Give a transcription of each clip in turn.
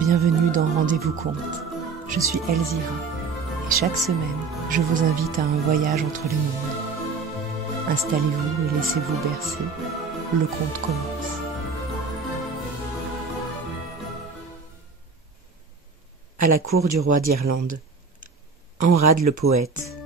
Bienvenue dans Rendez-vous Conte. Je suis Elzira et chaque semaine, je vous invite à un voyage entre les mondes. Installez-vous et laissez-vous bercer. Le conte commence. À la cour du roi d'Irlande. Anrad le poète.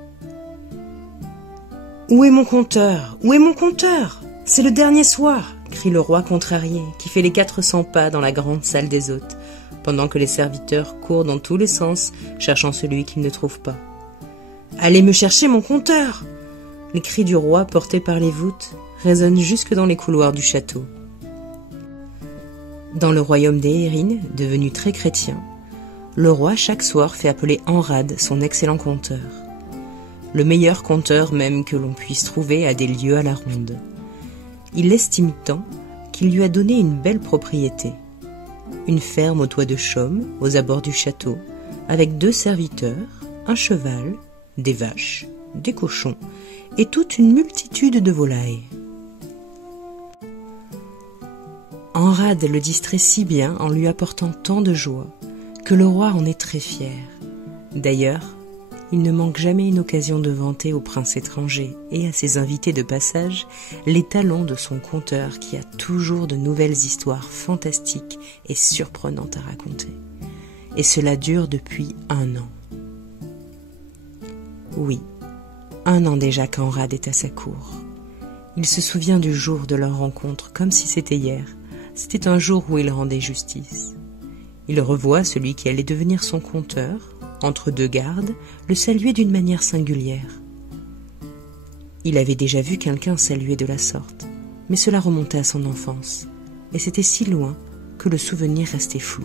« Où est mon conteur ? Où est mon conteur ? C'est le dernier soir !» crie le roi contrarié, qui fait les 400 pas dans la grande salle des hôtes, pendant que les serviteurs courent dans tous les sens, cherchant celui qu'ils ne trouvent pas. « Allez me chercher mon conteur !» Les cris du roi, portés par les voûtes, résonnent jusque dans les couloirs du château. Dans le royaume des Hérines, devenu très chrétien, le roi chaque soir fait appeler Anrad, son excellent conteur. Le meilleur conteur même que l'on puisse trouver à des lieues à la ronde. Il l'estime tant qu'il lui a donné une belle propriété. Une ferme au toit de chaume, aux abords du château, avec 2 serviteurs, un cheval, des vaches, des cochons et toute une multitude de volailles. Anrad le distrait si bien en lui apportant tant de joie que le roi en est très fier. D'ailleurs, il ne manque jamais une occasion de vanter au prince étranger et à ses invités de passage les talents de son conteur qui a toujours de nouvelles histoires fantastiques et surprenantes à raconter. Et cela dure depuis 1 an. Oui, 1 an déjà qu'Anrad est à sa cour. Il se souvient du jour de leur rencontre comme si c'était hier. C'était un jour où il rendait justice. Il revoit celui qui allait devenir son conteur, entre 2 gardes, le saluer d'une manière singulière. Il avait déjà vu quelqu'un saluer de la sorte, mais cela remontait à son enfance, et c'était si loin que le souvenir restait flou.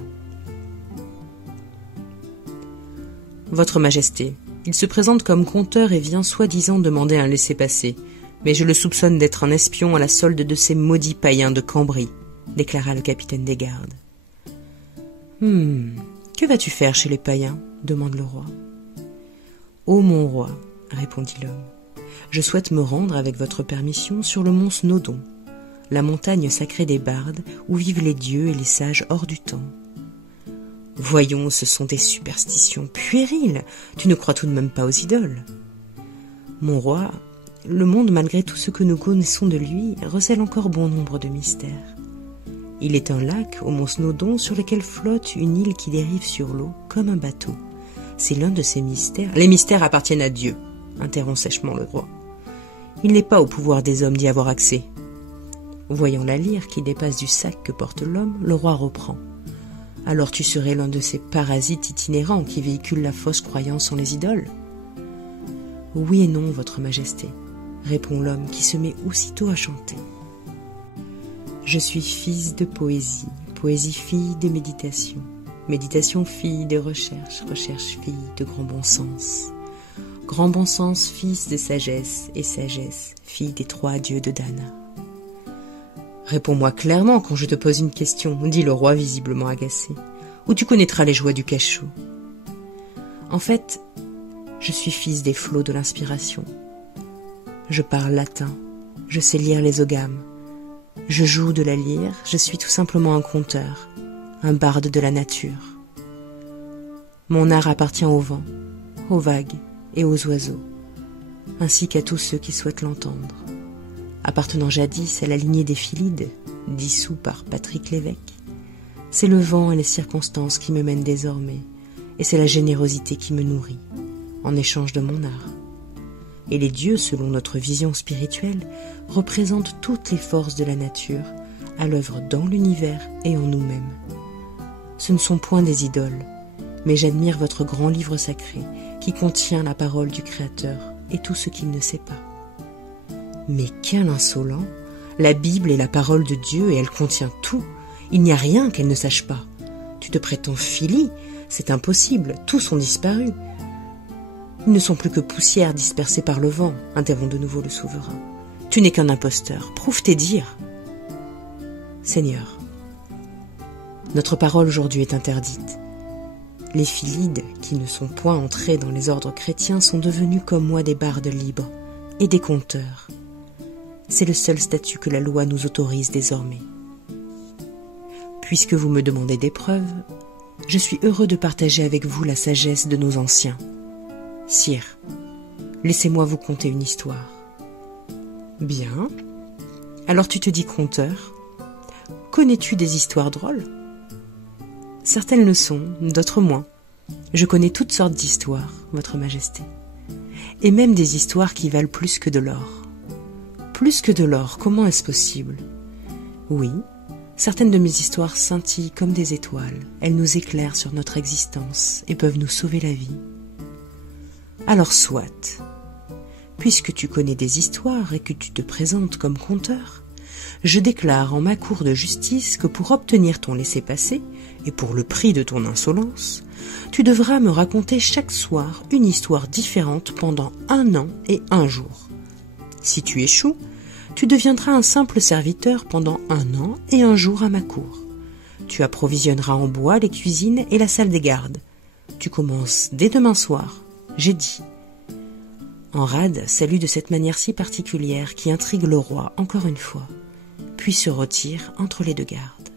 « Votre Majesté, il se présente comme conteur et vient soi-disant demander un laissez-passer, mais je le soupçonne d'être un espion à la solde de ces maudits païens de Cambry, » déclara le capitaine des gardes. « Que vas-tu faire chez les païens ?» demande le roi. « Ô mon roi, répondit l'homme, je souhaite me rendre avec votre permission sur le mont Snowdon, la montagne sacrée des bardes où vivent les dieux et les sages hors du temps. Voyons, ce sont des superstitions puériles, tu ne crois tout de même pas aux idoles. Mon roi, le monde, malgré tout ce que nous connaissons de lui, recèle encore bon nombre de mystères. Il est un lac au mont Snowdon sur lequel flotte une île qui dérive sur l'eau comme un bateau. C'est l'un de ces mystères. Les mystères appartiennent à Dieu, interrompt sèchement le roi. Il n'est pas au pouvoir des hommes d'y avoir accès. Voyant la lyre qui dépasse du sac que porte l'homme, le roi reprend. Alors tu serais l'un de ces parasites itinérants qui véhiculent la fausse croyance en les idoles? Oui et non, votre majesté, répond l'homme qui se met aussitôt à chanter. Je suis fils de poésie, poésie fille des méditations, méditation fille des recherches, recherche fille de grand bon sens, grand bon sens fils de sagesse et sagesse fille des 3 dieux de Dana. Réponds-moi clairement quand je te pose une question, dit le roi visiblement agacé, ou tu connaîtras les joies du cachot. En fait, je suis fils des flots de l'inspiration. Je parle latin, je sais lire les ogames. Je joue de la lyre, je suis tout simplement un conteur, un barde de la nature. Mon art appartient au vent, aux vagues et aux oiseaux, ainsi qu'à tous ceux qui souhaitent l'entendre. Appartenant jadis à la lignée des Philides, dissous par Patrick Lévesque, c'est le vent et les circonstances qui me mènent désormais, et c'est la générosité qui me nourrit, en échange de mon art. Et les dieux, selon notre vision spirituelle, représentent toutes les forces de la nature, à l'œuvre dans l'univers et en nous-mêmes. Ce ne sont point des idoles, mais j'admire votre grand livre sacré, qui contient la parole du Créateur et tout ce qu'il ne sait pas. Mais quel insolent! La Bible est la parole de Dieu et elle contient tout. Il n'y a rien qu'elle ne sache pas. Tu te prétends Philly, c'est impossible, tous ont disparu. Ils ne sont plus que poussière dispersée par le vent, interrompt de nouveau le souverain. Tu n'es qu'un imposteur, prouve tes dires. Seigneur, notre parole aujourd'hui est interdite. Les Philides, qui ne sont point entrés dans les ordres chrétiens, sont devenus comme moi des bardes libres et des conteurs. C'est le seul statut que la loi nous autorise désormais. Puisque vous me demandez des preuves, je suis heureux de partager avec vous la sagesse de nos anciens. Sire, laissez-moi vous conter une histoire. Bien. Alors tu te dis conteur. Connais-tu des histoires drôles? Certaines le sont, d'autres moins. Je connais toutes sortes d'histoires, Votre Majesté. Et même des histoires qui valent plus que de l'or. Plus que de l'or, comment est-ce possible? Oui, certaines de mes histoires scintillent comme des étoiles. Elles nous éclairent sur notre existence et peuvent nous sauver la vie. Alors soit. Puisque tu connais des histoires et que tu te présentes comme conteur, je déclare en ma cour de justice que pour obtenir ton laissez-passer, et pour le prix de ton insolence, tu devras me raconter chaque soir une histoire différente pendant 1 an et 1 jour. Si tu échoues, tu deviendras un simple serviteur pendant 1 an et 1 jour à ma cour. Tu approvisionneras en bois les cuisines et la salle des gardes. Tu commences dès demain soir, j'ai dit. Enrad salue de cette manière si particulière qui intrigue le roi encore une fois, puis se retire entre les 2 gardes.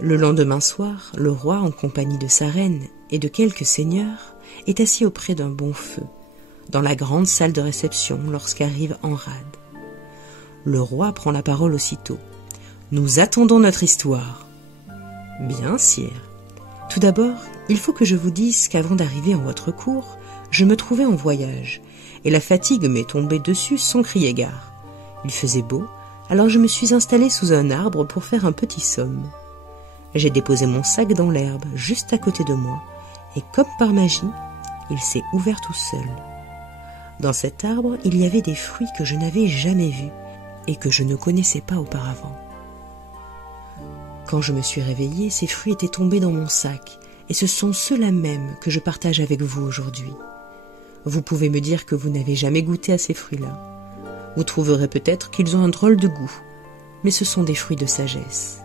Le lendemain soir, le roi, en compagnie de sa reine et de quelques seigneurs, est assis auprès d'un bon feu, dans la grande salle de réception lorsqu'arrive Enrad. Le roi prend la parole aussitôt. « Nous attendons notre histoire. »« Bien, sire. Tout d'abord, il faut que je vous dise qu'avant d'arriver en votre cour, je me trouvais en voyage, et la fatigue m'est tombée dessus sans crier gare. Il faisait beau, alors je me suis installé sous un arbre pour faire un petit somme. J'ai déposé mon sac dans l'herbe, juste à côté de moi, et comme par magie, il s'est ouvert tout seul. Dans cet arbre, il y avait des fruits que je n'avais jamais vus et que je ne connaissais pas auparavant. Quand je me suis réveillée, ces fruits étaient tombés dans mon sac, et ce sont ceux-là même que je partage avec vous aujourd'hui. Vous pouvez me dire que vous n'avez jamais goûté à ces fruits-là. Vous trouverez peut-être qu'ils ont un drôle de goût, mais ce sont des fruits de sagesse.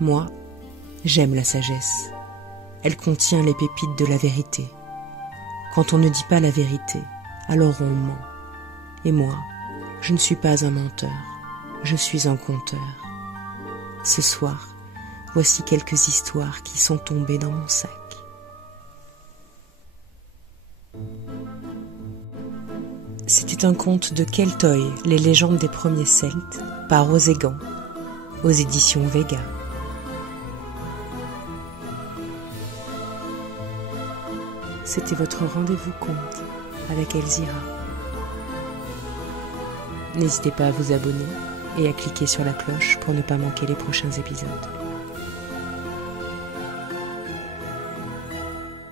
Moi, j'aime la sagesse. Elle contient les pépites de la vérité. Quand on ne dit pas la vérité, alors on ment. Et moi, je ne suis pas un menteur, je suis un conteur. Ce soir, voici quelques histoires qui sont tombées dans mon sac. C'était un conte de Keltoy, les légendes des premiers Celtes, par Oségan, aux éditions Vega. C'était votre rendez-vous conte avec Elzira. N'hésitez pas à vous abonner et à cliquer sur la cloche pour ne pas manquer les prochains épisodes.